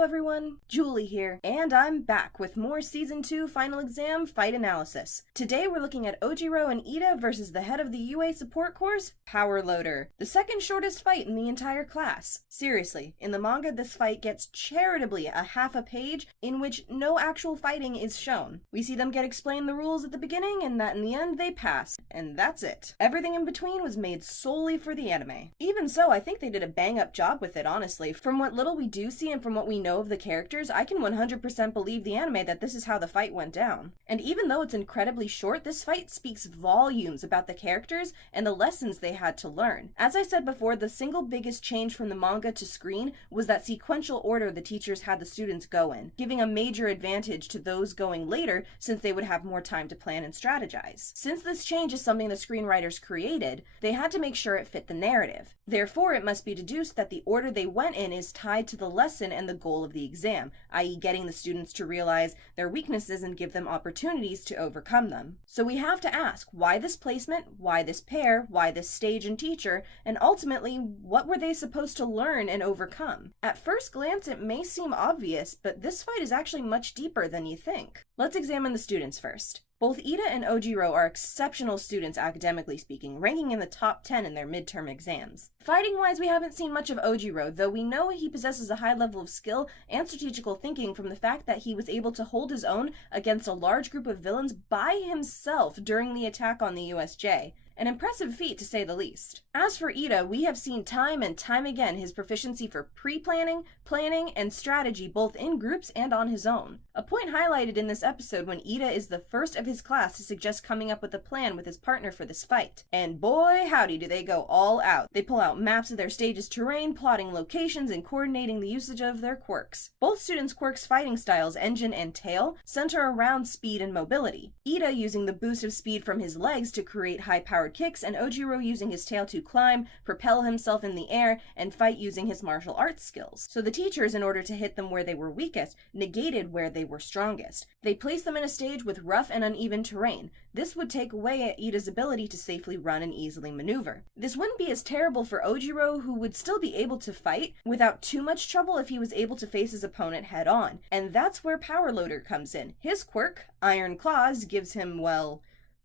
Hello everyone, Julie here, and I'm back with more Season 2 Final Exam Fight Analysis. Today we're looking at Ojiro and Iida versus the head of the UA support course, Power Loader, the second shortest fight in the entire class. Seriously, in the manga this fight gets charitably a half a page in which no actual fighting is shown. We see them get explained the rules at the beginning and that in the end they pass, and that's it. Everything in between was made solely for the anime. Even so, I think they did a bang-up job with it, honestly. From what little we do see and from what we know of the characters, I can 100% believe the anime that this is how the fight went down. And even though it's incredibly short, this fight speaks volumes about the characters and the lessons they had to learn. As I said before, the single biggest change from the manga to screen was that sequential order the teachers had the students go in, giving a major advantage to those going later since they would have more time to plan and strategize. Since this change is something the screenwriters created, they had to make sure it fit the narrative. Therefore, it must be deduced that the order they went in is tied to the lesson and the goal of the exam, i.e. getting the students to realize their weaknesses and give them opportunities to overcome them. So we have to ask, why this placement, why this pair, why this stage and teacher, and ultimately, what were they supposed to learn and overcome? At first glance, it may seem obvious, but this fight is actually much deeper than you think. Let's examine the students first. Both Iida and Ojiro are exceptional students academically speaking, ranking in the top 10 in their midterm exams. Fighting-wise, we haven't seen much of Ojiro, though we know he possesses a high level of skill and strategical thinking from the fact that he was able to hold his own against a large group of villains by himself during the attack on the USJ. An impressive feat, to say the least. As for Iida, we have seen time and time again his proficiency for pre-planning, planning, and strategy both in groups and on his own. A point highlighted in this episode when Iida is the first of his class to suggest coming up with a plan with his partner for this fight. And boy howdy do they go all out. They pull out maps of their stage's terrain, plotting locations, and coordinating the usage of their quirks. Both students' quirks' fighting styles, engine and tail, center around speed and mobility. Iida using the boost of speed from his legs to create high-powered kicks, and Ojiro using his tail to climb, propel himself in the air, and fight using his martial arts skills. So the teachers, in order to hit them where they were weakest, negated where they were strongest. They placed them in a stage with rough and uneven terrain. This would take away Iida's ability to safely run and easily maneuver. This wouldn't be as terrible for Ojiro, who would still be able to fight without too much trouble if he was able to face his opponent head on. And that's where Power Loader comes in. His quirk, Iron Claws, gives him, well,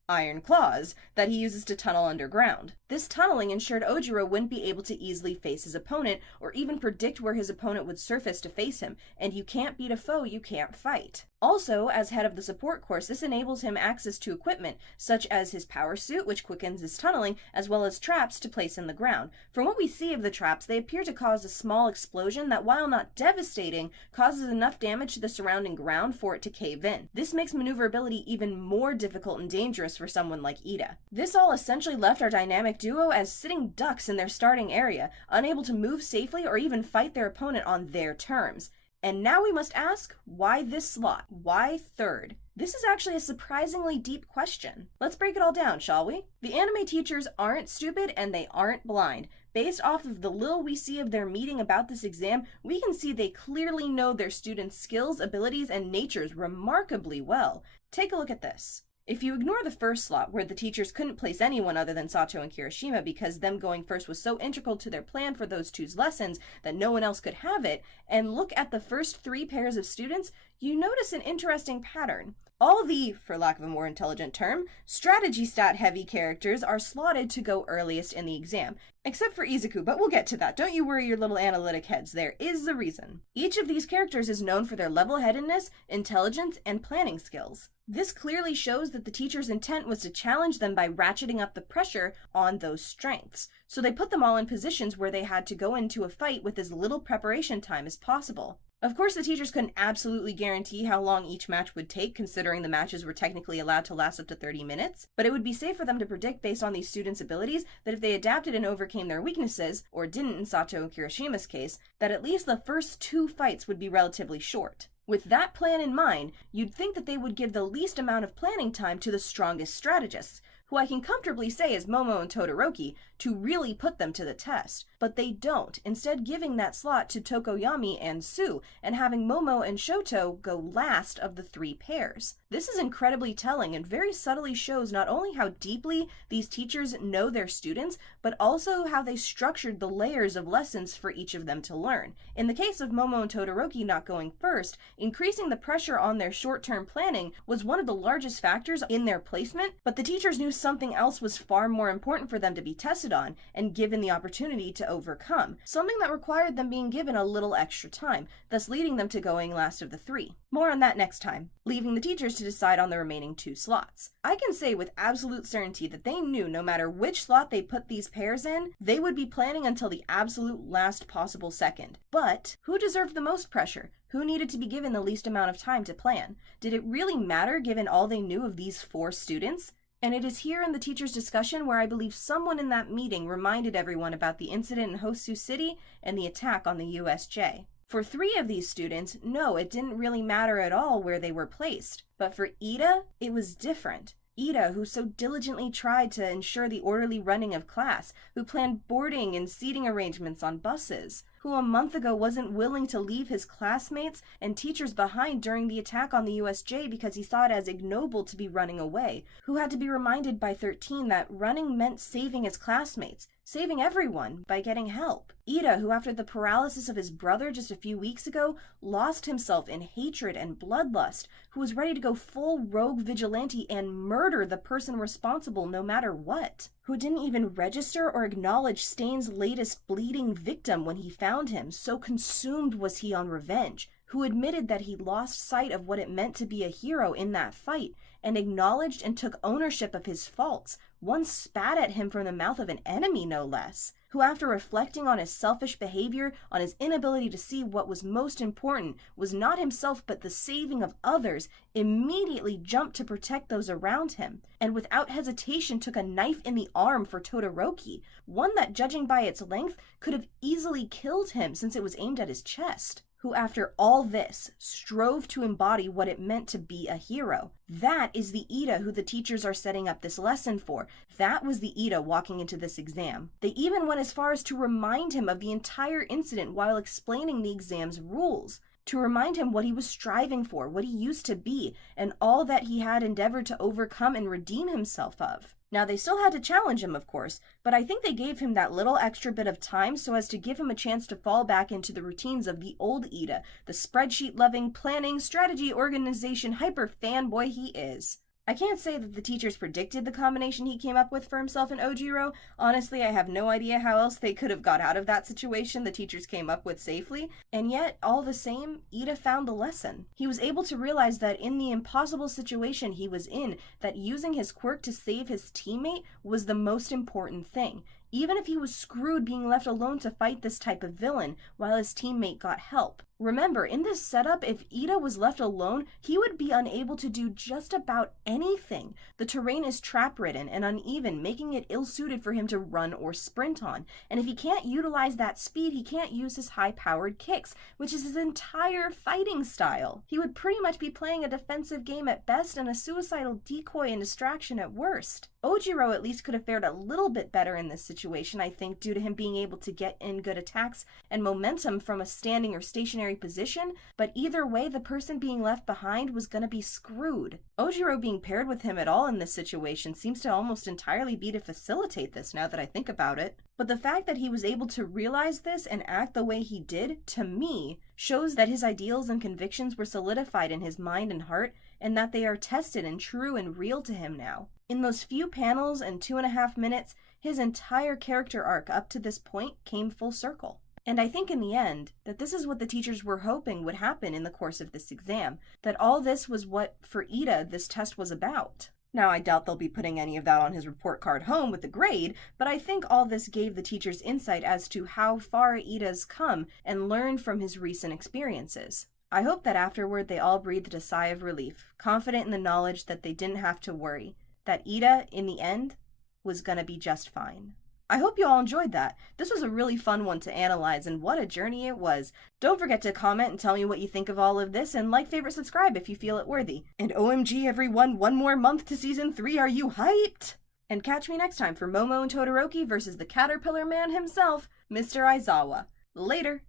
iron claws that he uses to tunnel underground. This tunneling ensured Ojiro wouldn't be able to easily face his opponent or even predict where his opponent would surface to face him, and you can't beat a foe you can't fight. Also, as head of the support course, this enables him access to equipment, such as his power suit, which quickens his tunneling, as well as traps to place in the ground. From what we see of the traps, they appear to cause a small explosion that, while not devastating, causes enough damage to the surrounding ground for it to cave in. This makes maneuverability even more difficult and dangerous for someone like Iida. This all essentially left our dynamic duo as sitting ducks in their starting area, unable to move safely or even fight their opponent on their terms. And now we must ask, why this slot? Why third? This is actually a surprisingly deep question. Let's break it all down, shall we? The anime teachers aren't stupid and they aren't blind. Based off of the little we see of their meeting about this exam, we can see they clearly know their students' skills, abilities, and natures remarkably well. Take a look at this. If you ignore the first slot, where the teachers couldn't place anyone other than Sato and Kirishima because them going first was so integral to their plan for those two's lessons that no one else could have it, and look at the first three pairs of students, you notice an interesting pattern. All the, for lack of a more intelligent term, strategy stat heavy characters are slotted to go earliest in the exam. Except for Izuku, but we'll get to that. Don't you worry your little analytic heads, there is a reason. Each of these characters is known for their level-headedness, intelligence, and planning skills. This clearly shows that the teacher's intent was to challenge them by ratcheting up the pressure on those strengths. So they put them all in positions where they had to go into a fight with as little preparation time as possible. Of course, the teachers couldn't absolutely guarantee how long each match would take, considering the matches were technically allowed to last up to 30 minutes, but it would be safe for them to predict based on these students' abilities that if they adapted and overcame their weaknesses, or didn't in Sato and Kirishima's case, that at least the first two fights would be relatively short. With that plan in mind, you'd think that they would give the least amount of planning time to the strongest strategists, who I can comfortably say is Momo and Todoroki, to really put them to the test. but they don't, instead giving that slot to Tokoyami and Sue, and having Momo and Shoto go last of the 3 pairs. This is incredibly telling and very subtly shows not only how deeply these teachers know their students, but also how they structured the layers of lessons for each of them to learn. In the case of Momo and Todoroki not going first, increasing the pressure on their short-term planning was one of the largest factors in their placement, but the teachers knew something else was far more important for them to be tested on and given the opportunity to overcome, something that required them being given a little extra time, thus leading them to going last of the 3. More on that next time, leaving the teachers to decide on the remaining 2 slots. I can say with absolute certainty that they knew no matter which slot they put these pairs in, they would be planning until the absolute last possible second. But who deserved the most pressure? Who needed to be given the least amount of time to plan? Did it really matter given all they knew of these 4 students? And it is here in the teacher's discussion where I believe someone in that meeting reminded everyone about the incident in Hosu City and the attack on the USJ. For 3 of these students, no, it didn't really matter at all where they were placed. But for Iida, it was different. Iida, who so diligently tried to ensure the orderly running of class, who planned boarding and seating arrangements on buses, who a month ago wasn't willing to leave his classmates and teachers behind during the attack on the USJ because he saw it as ignoble to be running away, who had to be reminded by 13 that running meant saving his classmates, saving everyone by getting help. Iida, who after the paralysis of his brother just a few weeks ago, lost himself in hatred and bloodlust, who was ready to go full rogue vigilante and murder the person responsible no matter what, who didn't even register or acknowledge Stain's latest bleeding victim when he found him, so consumed was he on revenge, who admitted that he lost sight of what it meant to be a hero in that fight, and acknowledged and took ownership of his faults, one spat at him from the mouth of an enemy no less, who after reflecting on his selfish behavior, on his inability to see what was most important was not himself but the saving of others, immediately jumped to protect those around him, and without hesitation took a knife in the arm for Todoroki, one that judging by its length could have easily killed him since it was aimed at his chest, who after all this strove to embody what it meant to be a hero. That is the Iida who the teachers are setting up this lesson for. That was the Iida walking into this exam. They even went as far as to remind him of the entire incident while explaining the exam's rules, to remind him what he was striving for, what he used to be, and all that he had endeavored to overcome and redeem himself of. Now, they still had to challenge him, of course, but I think they gave him that little extra bit of time so as to give him a chance to fall back into the routines of the old Iida, the spreadsheet-loving, planning, strategy, organization, hyper-fanboy he is. I can't say that the teachers predicted the combination he came up with for himself and Ojiro. Honestly, I have no idea how else they could have got out of that situation the teachers came up with safely, and yet, all the same, Iida found the lesson. He was able to realize that in the impossible situation he was in, that using his quirk to save his teammate was the most important thing, even if he was screwed being left alone to fight this type of villain while his teammate got help. Remember, in this setup, if Iida was left alone, he would be unable to do just about anything. The terrain is trap-ridden and uneven, making it ill-suited for him to run or sprint on. And if he can't utilize that speed, he can't use his high-powered kicks, which is his entire fighting style. He would pretty much be playing a defensive game at best and a suicidal decoy and distraction at worst. Ojiro at least could have fared a little bit better in this situation, I think, due to him being able to get in good attacks and momentum from a standing or stationary position, but either way, the person being left behind was gonna be screwed. Ojiro being paired with him at all in this situation seems to almost entirely be to facilitate this now that I think about it. But the fact that he was able to realize this and act the way he did, to me, shows that his ideals and convictions were solidified in his mind and heart, and that they are tested and true and real to him now. In those few panels and 2.5 minutes, his entire character arc up to this point came full circle. And I think in the end, that this is what the teachers were hoping would happen in the course of this exam, that all this was what, for Iida, this test was about. Now, I doubt they'll be putting any of that on his report card home with the grade, but I think all this gave the teachers insight as to how far Iida's come and learned from his recent experiences. I hope that afterward they all breathed a sigh of relief, confident in the knowledge that they didn't have to worry, that Iida, in the end, was gonna be just fine. I hope you all enjoyed that. This was a really fun one to analyze, and what a journey it was. Don't forget to comment and tell me what you think of all of this, and like, favorite, subscribe if you feel it worthy. And OMG everyone, one more month to season 3, are you hyped? And catch me next time for Momo and Todoroki versus the Caterpillar Man himself, Mr. Aizawa. Later.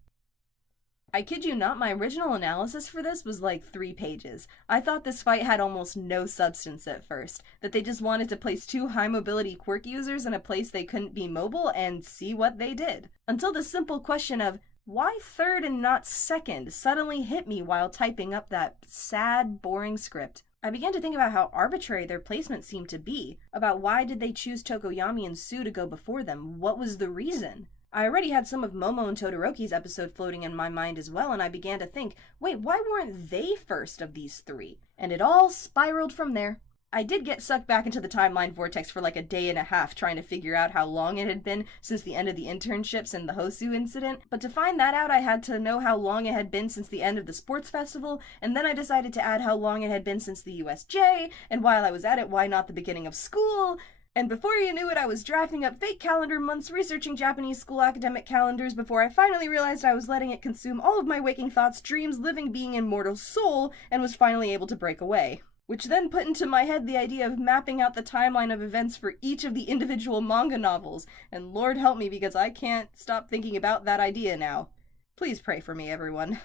I kid you not, my original analysis for this was like 3 pages. I thought this fight had almost no substance at first, that they just wanted to place 2 high-mobility quirk users in a place they couldn't be mobile and see what they did. Until the simple question of, why 3rd and not 2nd, suddenly hit me while typing up that sad, boring script. I began to think about how arbitrary their placement seemed to be, about why did they choose Tokoyami and Sue to go before them, what was the reason? I already had some of Momo and Todoroki's episode floating in my mind as well, and I began to think, wait, why weren't they first of these 3? And it all spiraled from there. I did get sucked back into the timeline vortex for like a day and a half trying to figure out how long it had been since the end of the internships and the Hosu incident, but to find that out I had to know how long it had been since the end of the sports festival, and then I decided to add how long it had been since the USJ, and while I was at it, why not the beginning of school? And before you knew it, I was drafting up fake calendar months, researching Japanese school academic calendars before I finally realized I was letting it consume all of my waking thoughts, dreams, living being, and mortal soul, and was finally able to break away. Which then put into my head the idea of mapping out the timeline of events for each of the individual manga novels, and Lord help me because I can't stop thinking about that idea now. Please pray for me, everyone.